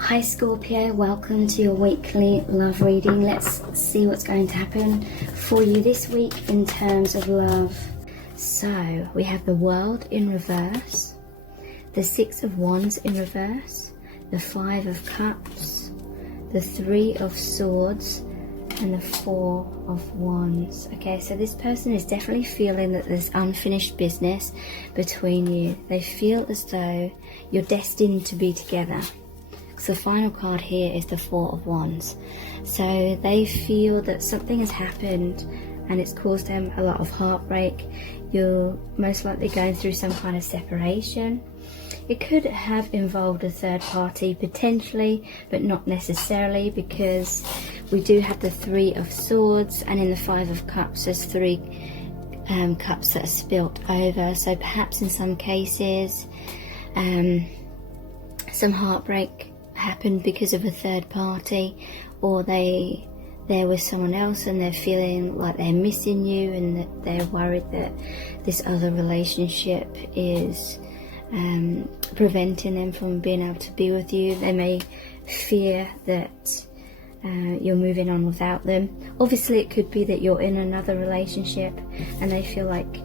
Hi Scorpio, welcome to your weekly love reading. Let's see what's going to happen for you this week in terms of love. So we have the World in reverse, the Six of Wands in reverse, the Five of Cups, the Three of Swords, and the Four of Wands. Okay, so this person is definitely feeling that there's unfinished business between you. They feel as though you're destined to be together. So the final card here is the Four of Wands. So they feel that something has happened and it's caused them a lot of heartbreak. You're most likely going through some kind of separation. It could have involved a third party potentially, but not necessarily, because we do have the Three of Swords, and in the Five of Cups there's three cups that are spilt over. So perhaps in some cases some heartbreak happened because of a third party, or they're with someone else and they're feeling like they're missing you, and that they're worried that this other relationship is preventing them from being able to be with you. They may fear that you're moving on without them. Obviously it could be that you're in another relationship and they feel like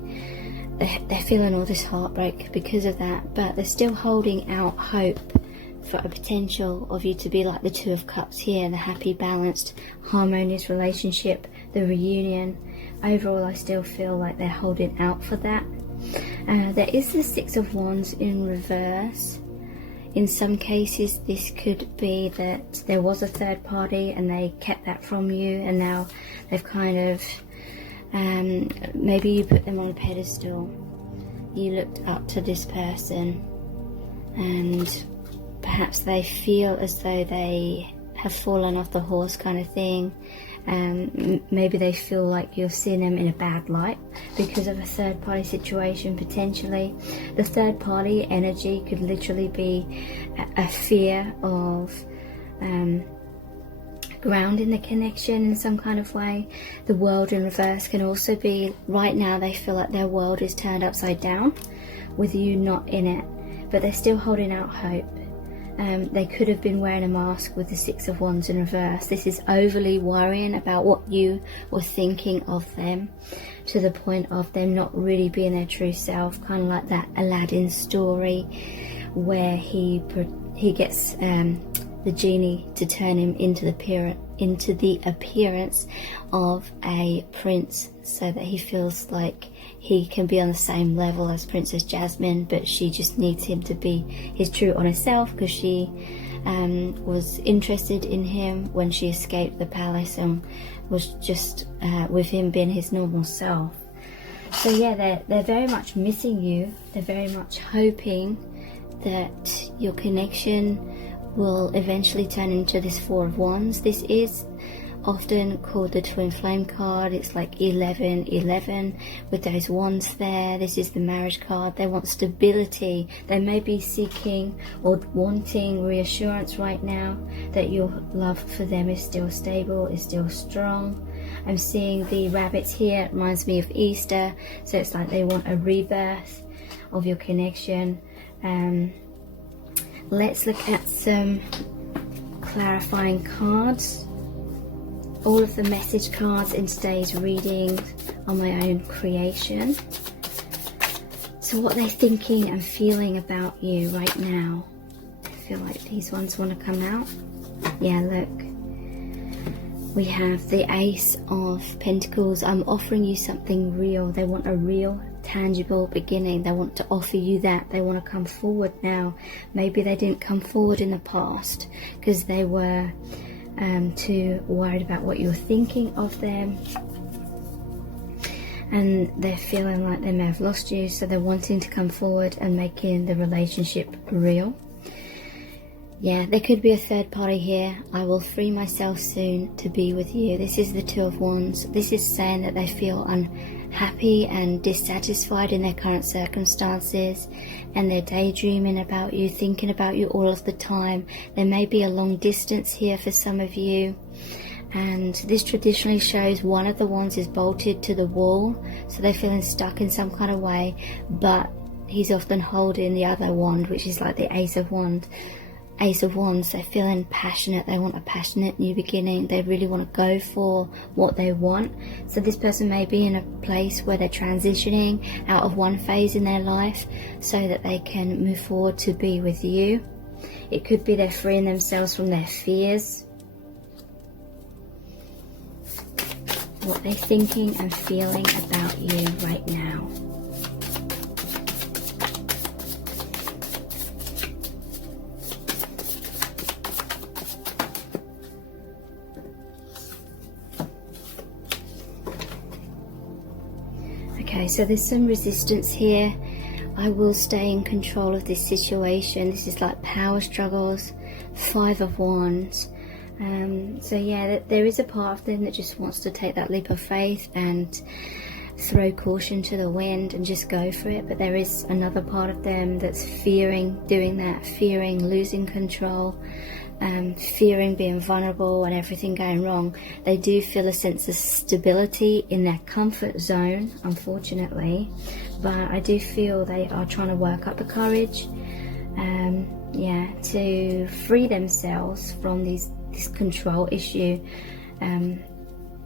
they're feeling all this heartbreak because of that, but they're still holding out hope for a potential of you to be like the Two of Cups here, the happy, balanced, harmonious relationship, the reunion. Overall, I still feel like they're holding out for that. There is the Six of Wands in reverse. In some cases, this could be that there was a third party and they kept that from you, and now they've kind of, maybe you put them on a pedestal. You looked up to this person, and perhaps they feel as though they have fallen off the horse kind of thing. Maybe they feel like you're seeing them in a bad light because of a third party situation potentially. The third party energy could literally be a fear of grounding the connection in some kind of way. The World in reverse can also be, right now they feel like their world is turned upside down with you not in it, but they're still holding out hope. They could have been wearing a mask with the Six of Wands in reverse. This is overly worrying about what you were thinking of them, to the point of them not really being their true self, kind of like that Aladdin story where he gets the genie to turn him into the appearance of a prince, so that he feels like he can be on the same level as Princess Jasmine, but she just needs him to be his true honest self, because she was interested in him when she escaped the palace and was just with him being his normal self. So yeah, they're very much missing you. They're very much hoping that your connection will eventually turn into this Four of Wands. This is often called the twin flame card. It's like 11 with those wands there. This is the marriage card. They want stability. They may be seeking or wanting reassurance right now that your love for them is still stable, is still strong. I'm seeing the rabbits here. It reminds me of Easter, so it's like they want a rebirth of your connection. Let's look at some clarifying cards. All of the message cards in today's reading are my own creation. So what they're thinking and feeling about you right now. I feel like these ones want to come out. Yeah, look. We have the Ace of Pentacles. I'm offering you something real. They want a real, tangible beginning. They want to offer you that. They want to come forward now. Maybe they didn't come forward in the past because they were too worried about what you were thinking of them, and they're feeling like they may have lost you, so they're wanting to come forward and making the relationship real. Yeah, there could be a third party here. I will free myself soon to be with you. This is the Two of Wands. This is saying that they feel unhappy and dissatisfied in their current circumstances, and they're daydreaming about you, thinking about you all of the time. There may be a long distance here for some of you, and this traditionally shows one of the wands is bolted to the wall, so they're feeling stuck in some kind of way, but he's often holding the other wand, which is like the Ace of Wands. Ace of Wands, they're feeling passionate. They want a passionate new beginning. They really want to go for what they want. So this person may be in a place where they're transitioning out of one phase in their life so that they can move forward to be with you. It could be they're freeing themselves from their fears. What they're thinking and feeling about you right now. Okay, so there's some resistance here. I will stay in control of this situation. This is like power struggles, 5 of Wands. So yeah, there is a part of them that just wants to take that leap of faith and throw caution to the wind and just go for it. But there is another part of them that's fearing doing that, fearing losing control, fearing being vulnerable and everything going wrong. They do feel a sense of stability in their comfort zone, unfortunately, but I do feel they are trying to work up the courage, to free themselves from this control issue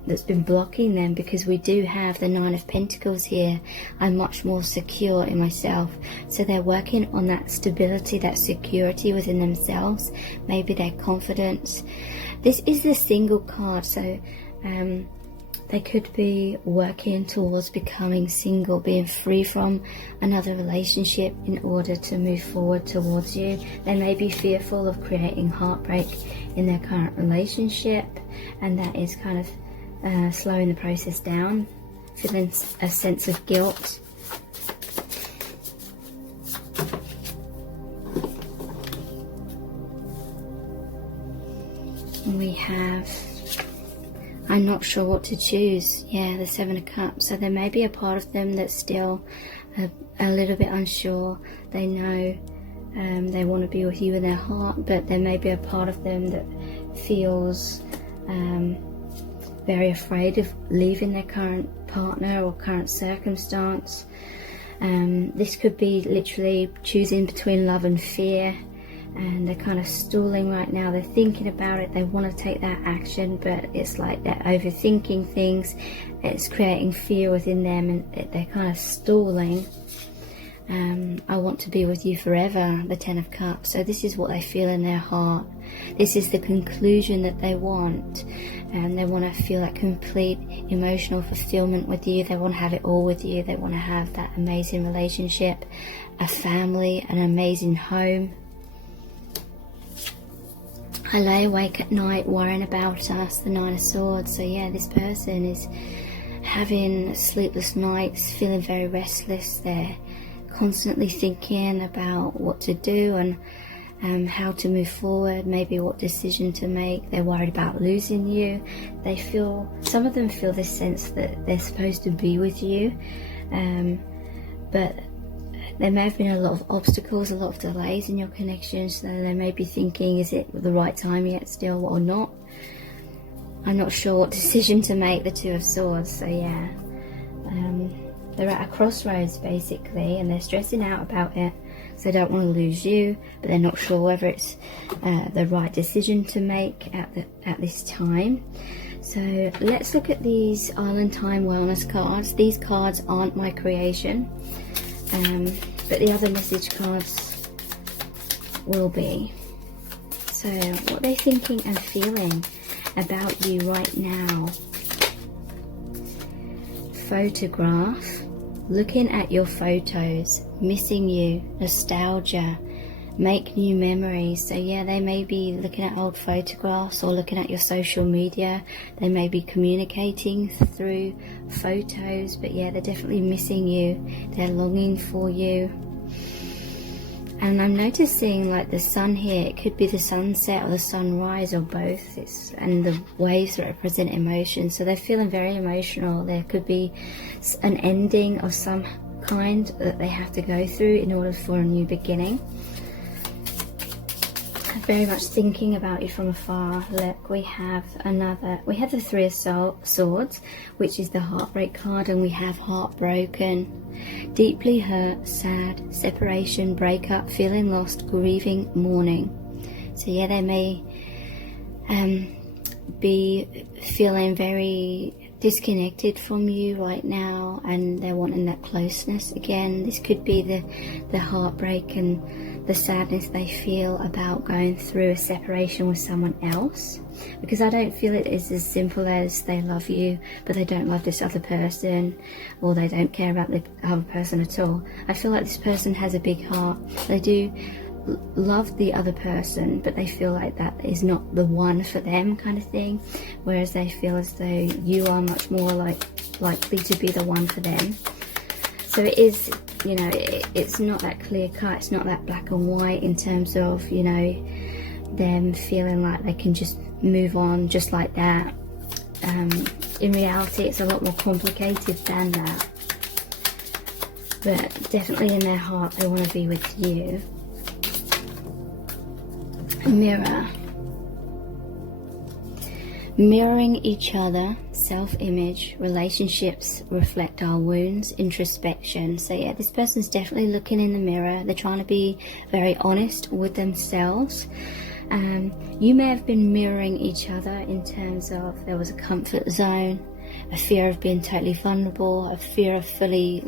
that's been blocking them, because we do have the 9 of Pentacles here. I'm much more secure in myself, so they're working on that stability, that security within themselves, maybe their confidence. This is the Single card, so they could be working towards becoming single, being free from another relationship in order to move forward towards you. They may be fearful of creating heartbreak in their current relationship, and that is kind of slowing the process down, feeling a sense of guilt. And we have, I'm not sure what to choose. Yeah, the 7 of Cups. So there may be a part of them that's still a little bit unsure. They know they want to be with you in their heart, but there may be a part of them that feels very afraid of leaving their current partner or current circumstance. This could be literally choosing between love and fear, and they're kind of stalling right now. They're thinking about it, they want to take that action, but it's like they're overthinking things. It's creating fear within them, and they're kind of stalling. I want to be with you forever, the 10 of Cups. So this is what they feel in their heart. This is the conclusion that they want, and they want to feel that complete emotional fulfillment with you. They want to have it all with you. They want to have that amazing relationship, a family, an amazing home. I lay awake at night worrying about us, the 9 of Swords. So yeah, this person is having sleepless nights, feeling very restless. They're constantly thinking about what to do and how to move forward, maybe what decision to make. They're worried about losing you. They feel, some of them feel this sense that they're supposed to be with you, but there may have been a lot of obstacles, a lot of delays in your connection, so they may be thinking, is it the right time yet still or not? I'm not sure what decision to make, the 2 of Swords. So yeah, they're at a crossroads basically, and they're stressing out about it. So they don't want to lose you, but they're not sure whether it's the right decision to make at this time. So let's look at these Island Time Wellness cards. These cards aren't my creation, but the other message cards will be. So what they're thinking and feeling about you right now. Photograph. Looking at your photos, missing you, nostalgia, make new memories. So yeah, they may be looking at old photographs or looking at your social media. They may be communicating through photos, but yeah, they're definitely missing you. They're longing for you. And I'm noticing like the sun here, it could be the sunset or the sunrise or both. And the waves represent emotion, so they're feeling very emotional. There could be an ending of some kind that they have to go through in order for a new beginning. Very much thinking about you from afar. Look, we have the 3 of Swords, which is the heartbreak card, and we have heartbroken, deeply hurt, sad, separation, breakup, feeling lost, grieving, mourning. So yeah, they may be feeling very disconnected from you right now, and they're wanting that closeness again. This could be the heartbreak and the sadness they feel about going through a separation with someone else, because I don't feel it is as simple as they love you but they don't love this other person, or they don't care about the other person at all. I feel like this person has a big heart. They do love the other person, but they feel like that is not the one for them, kind of thing, whereas they feel as though you are much more likely to be the one for them. So it is, you know, it's not that clear cut, it's not that black and white in terms of, you know, them feeling like they can just move on just like that. In reality, it's a lot more complicated than that, but definitely in their heart they want to be with you. Mirror. Mirroring each other, self-image, relationships reflect our wounds, introspection. So yeah, this person's definitely looking in the mirror. They're trying to be very honest with themselves. You may have been mirroring each other in terms of there was a comfort zone, a fear of being totally vulnerable, a fear of fully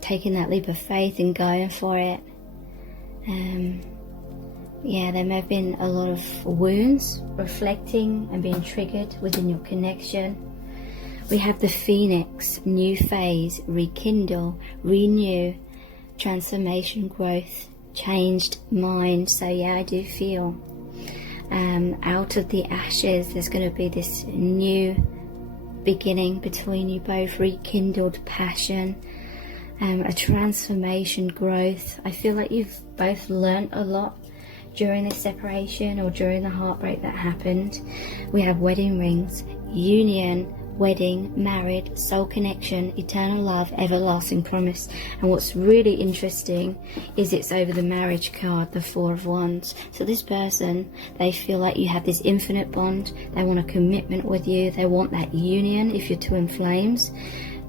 taking that leap of faith and going for it. Yeah, there may have been a lot of wounds reflecting and being triggered within your connection. We have the Phoenix, new phase, rekindle, renew, transformation, growth, changed mind. So yeah, I do feel out of the ashes there's going to be this new beginning between you both, rekindled passion, a transformation, growth. I feel like you've both learnt a lot during this separation or during the heartbreak that happened. We have wedding rings, union, wedding, married, soul connection, eternal love, everlasting promise. And what's really interesting is it's over the marriage card, the Four of Wands. So this person, they feel like you have this infinite bond. They want a commitment with you. They want that union if you're twin flames.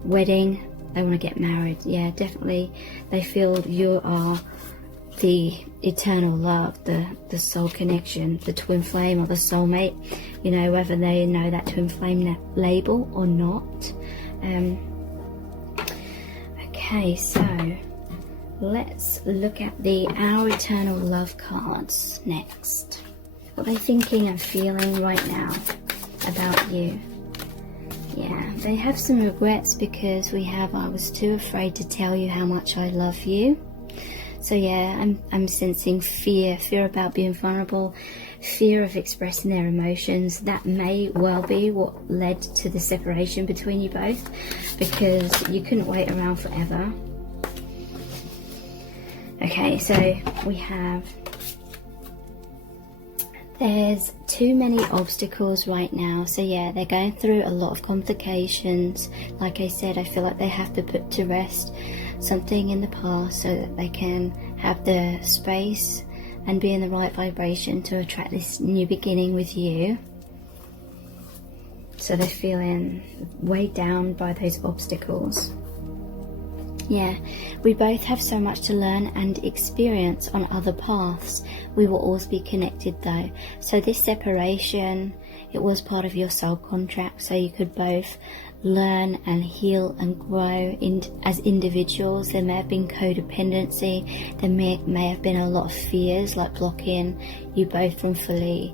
Wedding, they want to get married. Yeah, definitely. They feel you are the eternal love, the soul connection, the twin flame or the soulmate, you know, whether they know that twin flame label or not. Okay, so let's look at our eternal love cards next. What they're thinking and feeling right now about you. Yeah, they have some regrets because we have, I was too afraid to tell you how much I love you. So yeah, I'm sensing fear about being vulnerable, fear of expressing their emotions. That may well be what led to the separation between you both, because you couldn't wait around forever. Okay, so we have, there's too many obstacles right now. So yeah, they're going through a lot of complications. Like I said, I feel like they have to put to rest something in the past so that they can have the space and be in the right vibration to attract this new beginning with you. So they're feeling weighed down by those obstacles. Yeah, we both have so much to learn and experience on other paths. We will always be connected though. So this separation, it was part of your soul contract, so you could both learn and heal and grow as individuals. There may have been codependency. There may have been a lot of fears, like blocking you both from fully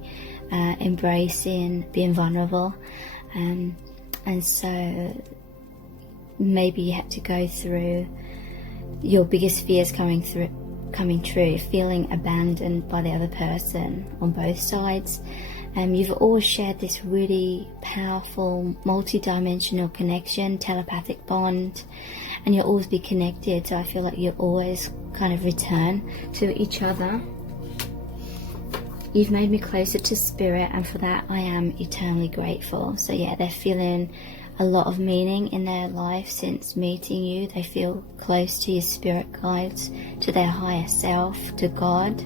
embracing, being vulnerable. And so maybe you had to go through your biggest fears coming true, feeling abandoned by the other person on both sides. You've always shared this really powerful multi-dimensional connection, telepathic bond, and you'll always be connected. So I feel like you'll always kind of return to each other. You've made me closer to spirit, and for that I am eternally grateful. So yeah, they're feeling a lot of meaning in their life since meeting you. They feel close to your spirit guides, to their higher self, to God,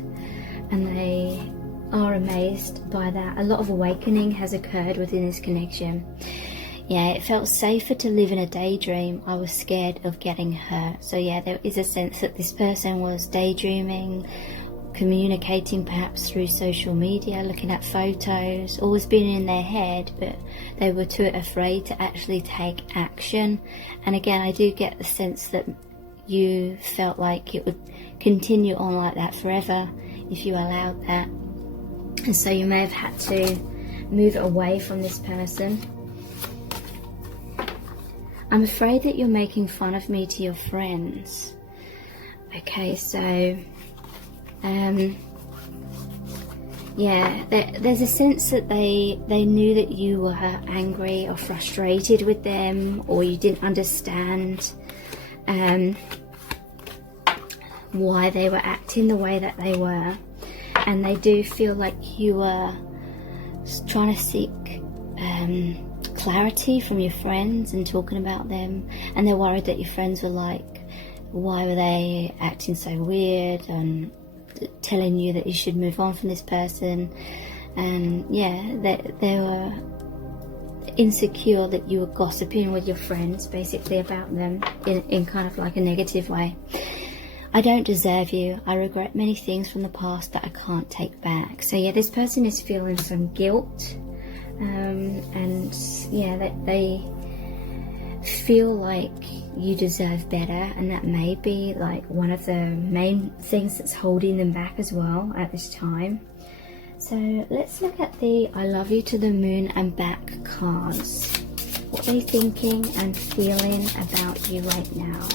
and they are amazed by that. A lot of awakening has occurred within this connection. Yeah, it felt safer to live in a daydream. I was scared of getting hurt. So yeah, there is a sense that this person was daydreaming communicating perhaps through social media, looking at photos, always being in their head, but they were too afraid to actually take action. And again, I do get the sense that you felt like it would continue on like that forever if you allowed that. And so you may have had to move away from this person. I'm afraid that you're making fun of me to your friends. Okay, so yeah, there's a sense that they knew that you were angry or frustrated with them, or you didn't understand why they were acting the way that they were, and they do feel like you were trying to seek clarity from your friends and talking about them, and they're worried that your friends were like, why were they acting so weird, and telling you that you should move on from this person. And yeah, they were insecure that you were gossiping with your friends basically about them in kind of like a negative way. I don't deserve you. I regret many things from the past that I can't take back. So yeah, this person is feeling some guilt, and yeah, that they feel like you deserve better, and that may be like one of the main things that's holding them back as well at this time. So let's look at the I love you to the moon and back cards. What are they thinking and feeling about you right now?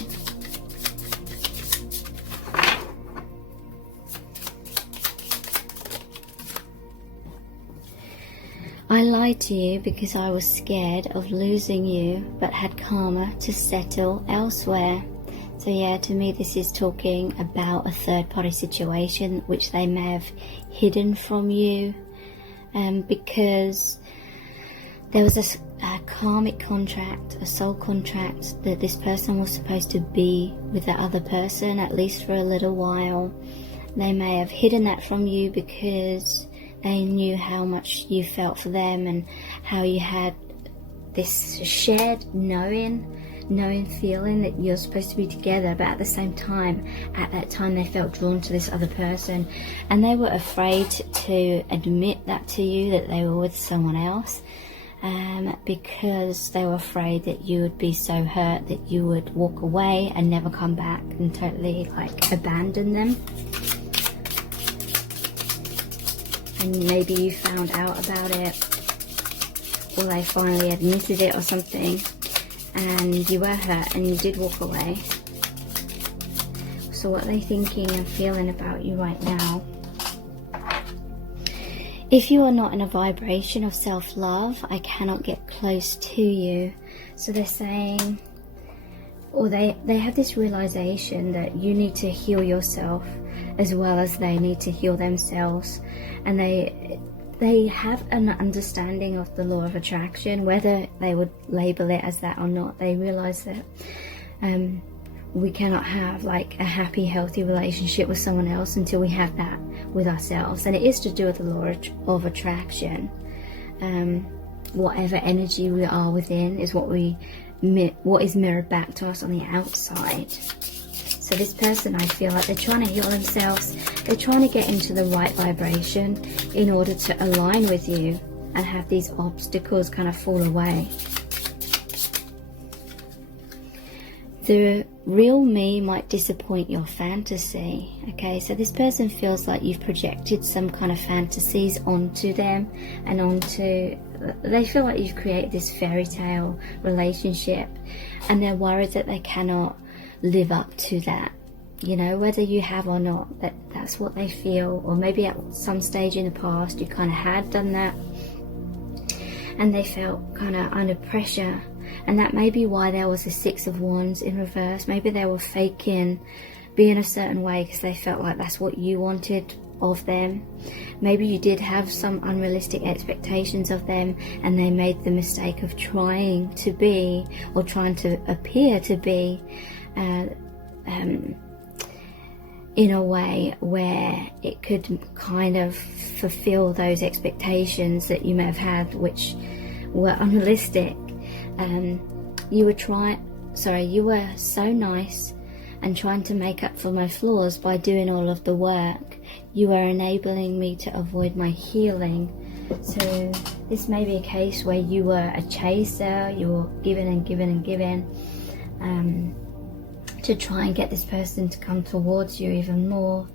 I lied to you because I was scared of losing you, but had karma to settle elsewhere. So yeah, to me this is talking about a third-party situation which they may have hidden from you, because there was a karmic contract, a soul contract, that this person was supposed to be with the other person, at least for a little while. They may have hidden that from you because they knew how much you felt for them, and how you had this shared knowing feeling that you're supposed to be together, but at the same time, at that time they felt drawn to this other person, and they were afraid to admit that to you, that they were with someone else, because they were afraid that you would be so hurt that you would walk away and never come back and totally like abandon them. And maybe you found out about it, or they finally admitted it or something, and you were hurt and you did walk away. So what are they thinking and feeling about you right now? If you are not in a vibration of self-love, I cannot get close to you. So they're saying, or they have this realization that you need to heal yourself as well as they need to heal themselves. And they have an understanding of the law of attraction, whether they would label it as that or not. They realize that we cannot have like a happy, healthy relationship with someone else until we have that with ourselves. And it is to do with the law of attraction. Whatever energy we are within is what is mirrored back to us on the outside. So this person, I feel like they're trying to heal themselves. They're trying to get into the right vibration in order to align with you and have these obstacles kind of fall away. The real me might disappoint your fantasy. Okay, so this person feels like you've projected some kind of fantasies onto them, and they feel like you've created this fairy tale relationship, and they're worried that they cannot live up to that, you know, whether you have or not. That's what they feel. Or maybe at some stage in the past you kind of had done that, and they felt kind of under pressure, and that may be why there was a Six of Wands in reverse. Maybe they were faking being a certain way because they felt like that's what you wanted of them. Maybe you did have some unrealistic expectations of them, and they made the mistake of trying to be, or trying to appear to be, in a way where it could kind of fulfill those expectations that you may have had, which were unrealistic. You were so nice and trying to make up for my flaws by doing all of the work, you are enabling me to avoid my healing. So this may be a case where you were a chaser, you were giving and giving and giving to try and get this person to come towards you even more.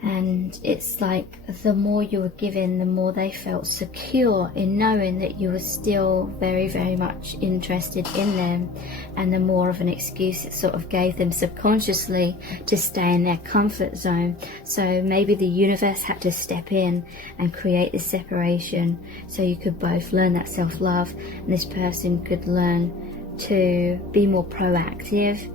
And it's like the more you were giving, the more they felt secure in knowing that you were still very, very much interested in them, and the more of an excuse it sort of gave them subconsciously to stay in their comfort zone. So maybe the universe had to step in and create this separation so you could both learn that self-love, and this person could learn to be more proactive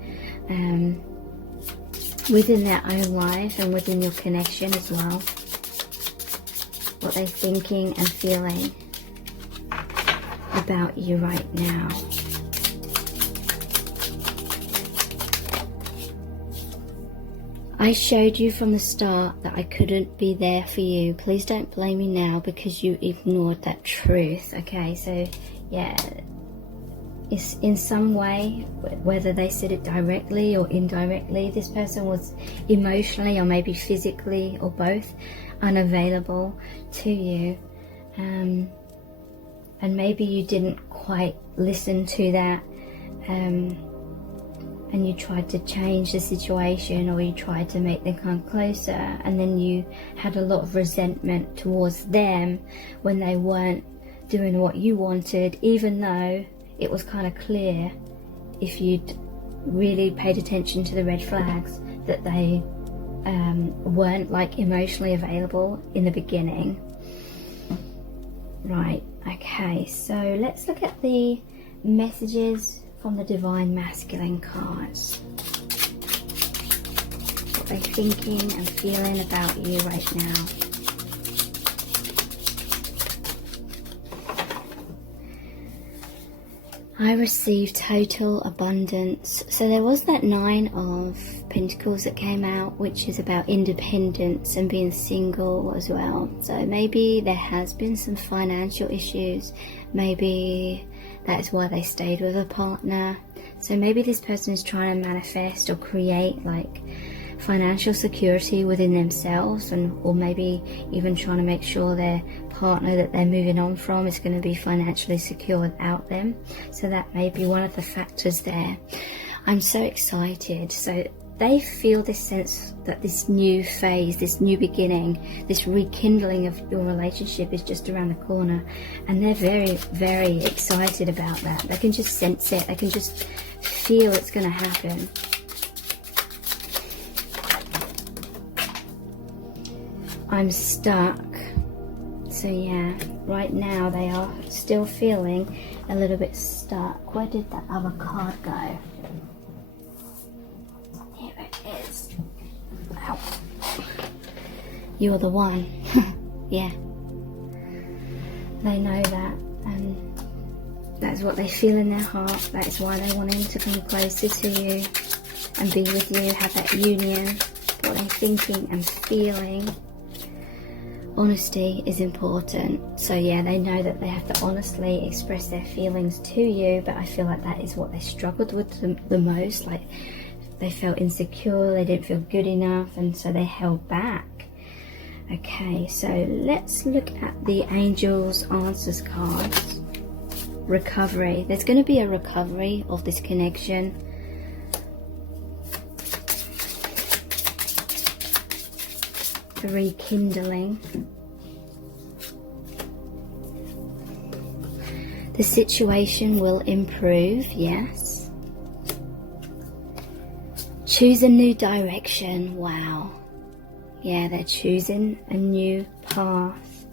within their own life and within your connection as well. What they're thinking and feeling about you right now. I showed you from the start that I couldn't be there for you. Please don't blame me now because you ignored that truth. Okay, so yeah, it's in some way, whether they said it directly or indirectly, this person was emotionally or maybe physically or both unavailable to you, and maybe you didn't quite listen to that, and you tried to change the situation, or you tried to make them come closer, and then you had a lot of resentment towards them when they weren't doing what you wanted, even though it was kind of clear, if you'd really paid attention to the red flags, that they weren't like emotionally available in the beginning. Right, okay, so let's look at the messages from the Divine Masculine cards. What they're thinking and feeling about you right now. I received total abundance. So there was that 9 of Pentacles that came out, which is about independence and being single as well. So maybe there has been some financial issues. Maybe that's why they stayed with a partner. So maybe this person is trying to manifest or create like financial security within themselves, or maybe even trying to make sure their partner that they're moving on from is going to be financially secure without them. So that may be one of the factors there. I'm so excited. So they feel this sense that this new phase, this new beginning, this rekindling of your relationship is just around the corner, and they're very, very excited about that. They can just sense it. They can just feel it's going to happen. I'm stuck. So yeah, right now they are still feeling a little bit stuck. Where did that other card go? Here it is. Ow. You're the one. Yeah. They know that, and that's what they feel in their heart. That's why they want him to come closer to you and be with you, have that union. What they're thinking and feeling. Honesty is important. So yeah, they know that they have to honestly express their feelings to you, but I feel like that is what they struggled with the most. Like they felt insecure, they didn't feel good enough, and so they held back. Okay, so let's look at the Angels Answers cards. Recovery. There's going to be a recovery of this connection. Rekindling. The situation will improve, yes. Choose a new direction. Wow. Yeah, they're choosing a new path.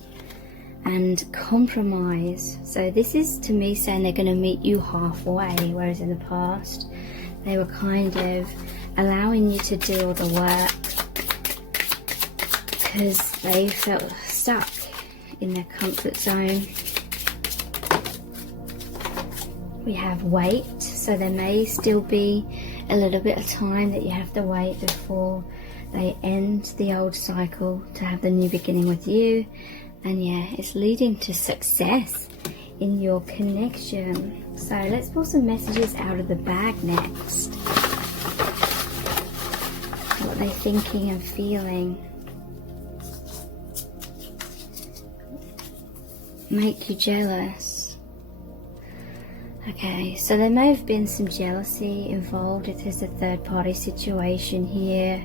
And compromise. So this is to me saying they're going to meet you halfway, whereas in the past they were kind of allowing you to do all the work, because they felt stuck in their comfort zone. We have wait, so there may still be a little bit of time that you have to wait before they end the old cycle to have the new beginning with you. And yeah, it's leading to success in your connection. So let's pull some messages out of the bag next. What they're thinking and feeling. make you jealous. Okay, so there may have been some jealousy involved if there's a third party situation here.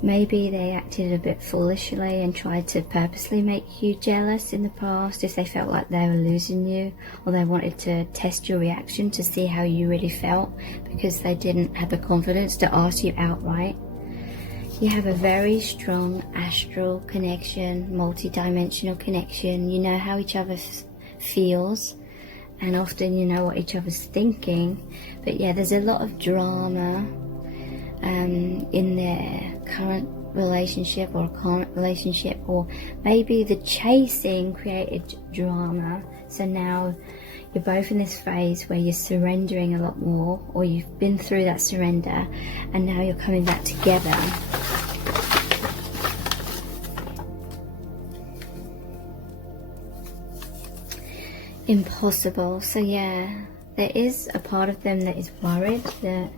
Maybe they acted a bit foolishly and tried to purposely make you jealous in the past if they felt like they were losing you, or they wanted to test your reaction to see how you really felt because they didn't have the confidence to ask you outright. You have a very strong astral connection, multi-dimensional connection. You know how each other feels, and often you know what each other's thinking. But yeah, there's a lot of drama in their current relationship or current relationship, or maybe the chasing created drama. So now you're both in this phase where you're surrendering a lot more, or you've been through that surrender and now you're coming back together. Impossible. So yeah, there is a part of them that is worried that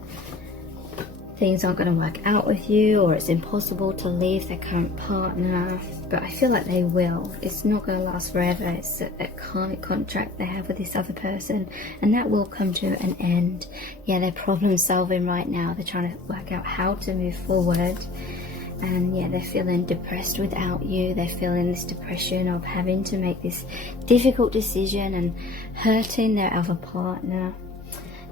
things aren't going to work out with you, or it's impossible to leave their current partner, but I feel like they will. It's not going to last forever. It's a karmic contract they have with this other person, and that will come to an end. Yeah, they're problem solving right now. They're trying to work out how to move forward, and yeah, they're feeling depressed without you. They're feeling this depression of having to make this difficult decision and hurting their other partner.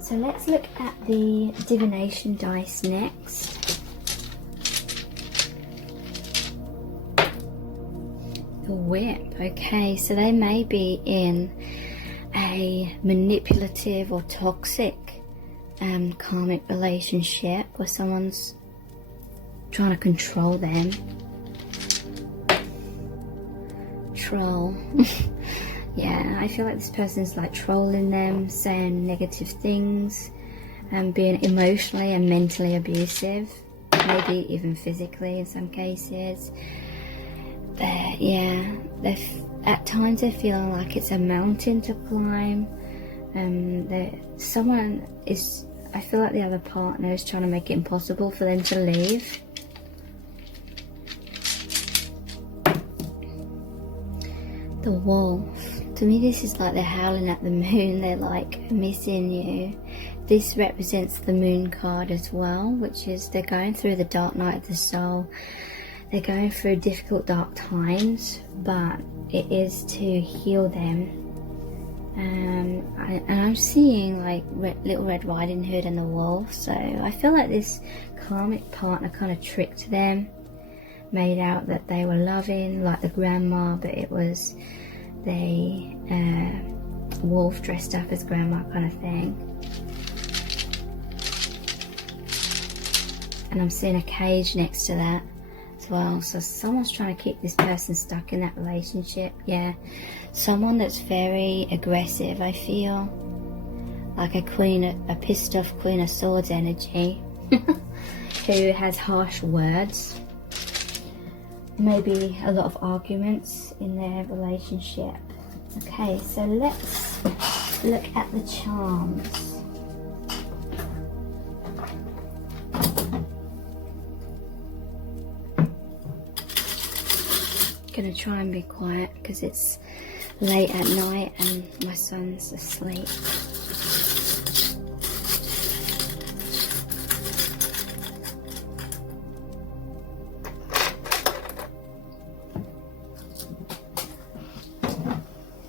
So let's look at the divination dice next. The Whip. Okay, so they may be in a manipulative or toxic karmic relationship where someone's trying to control them. Troll. Yeah, I feel like this person's like trolling them, saying negative things, and being emotionally and mentally abusive, maybe even physically in some cases. But yeah, at times they're feeling like it's a mountain to climb. Someone is, I feel like the other partner is trying to make it impossible for them to leave. The Wolf. To me, this is like they're howling at the moon. They're like missing you. This represents the Moon card as well, which is they're going through the dark night of the soul. They're going through difficult dark times, but it is to heal them. And I'm seeing like Little Red Riding Hood and the Wolf. So I feel like this karmic partner kind of tricked them, made out that they were loving, like the grandma, but it was the wolf dressed up as grandma kind of thing. And I'm seeing a cage next to that as well. So someone's trying to keep this person stuck in that relationship. Yeah, someone that's very aggressive. I feel like a pissed off Queen of Swords energy who has harsh words. Maybe a lot of arguments in their relationship. Okay, so let's look at the charms. Gonna try and be quiet because it's late at night and my son's asleep.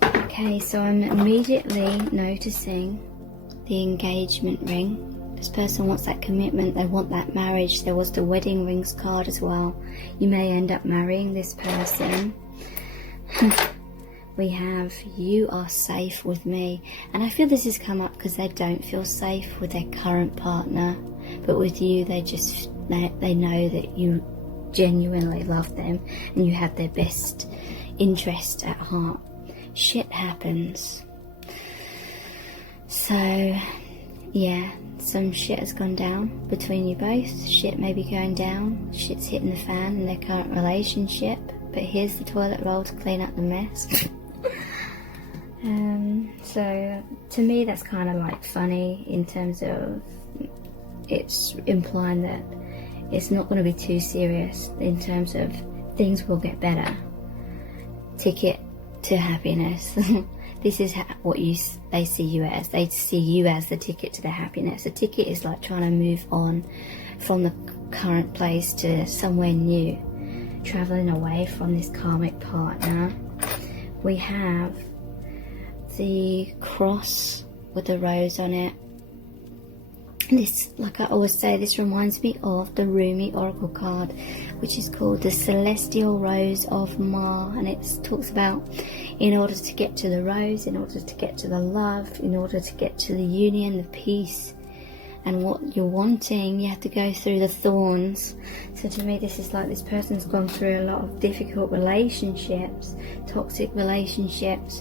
Okay, so I'm immediately noticing the engagement ring. This person wants that commitment, they want that marriage. There was the wedding rings card as well. You may end up marrying this person. We have, you are safe with me. And I feel this has come up because they don't feel safe with their current partner. But with you, they know that you genuinely love them and you have their best interest at heart. Shit happens. So yeah, some shit has gone down between you both. Shit may be going down. Shit's hitting the fan in their current relationship. But here's the toilet roll to clean up the mess. So to me that's kind of like funny in terms of it's implying that it's not going to be too serious in terms of things will get better. Ticket to happiness. This is what they see you as. They see you as the ticket to their happiness. The ticket is like trying to move on from the current place to somewhere new, traveling away from this karmic partner. We have the cross with the rose on it. This, like I always say, this reminds me of the Rumi Oracle card, which is called the Celestial Rose of Ma, and it talks about in order to get to the rose, in order to get to the love, in order to get to the union, the peace, and what you're wanting, you have to go through the thorns. So to me, this is like this person's gone through a lot of difficult relationships, toxic relationships,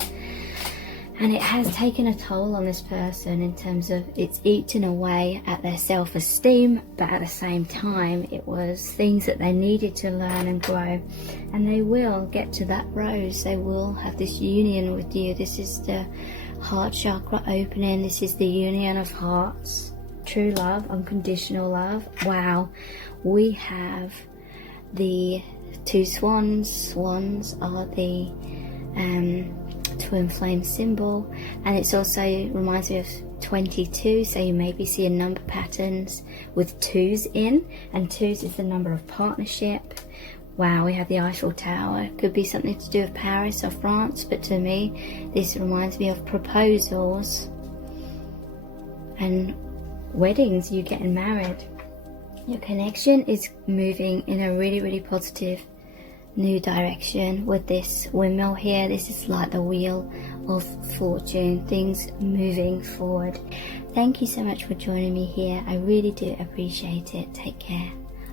and it has taken a toll on this person in terms of it's eaten away at their self-esteem, but at the same time it was things that they needed to learn and grow, and they will get to that rose. They will have this union with you. This is the heart chakra opening. This is the union of hearts, true love, unconditional love. Wow. We have the two swans. Swans are the twin flame symbol, and it's also reminds me of 22, so you maybe see a number patterns with twos in, and twos is the number of partnership. Wow, we have the Eiffel Tower. It could be something to do with Paris or France, but to me this reminds me of proposals and weddings, you getting married. Your connection is moving in a really, really positive new direction with this windmill here. This is like the wheel of fortune, things moving forward. Thank you so much for joining me here. I really do appreciate it. Take care.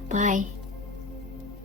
Bye.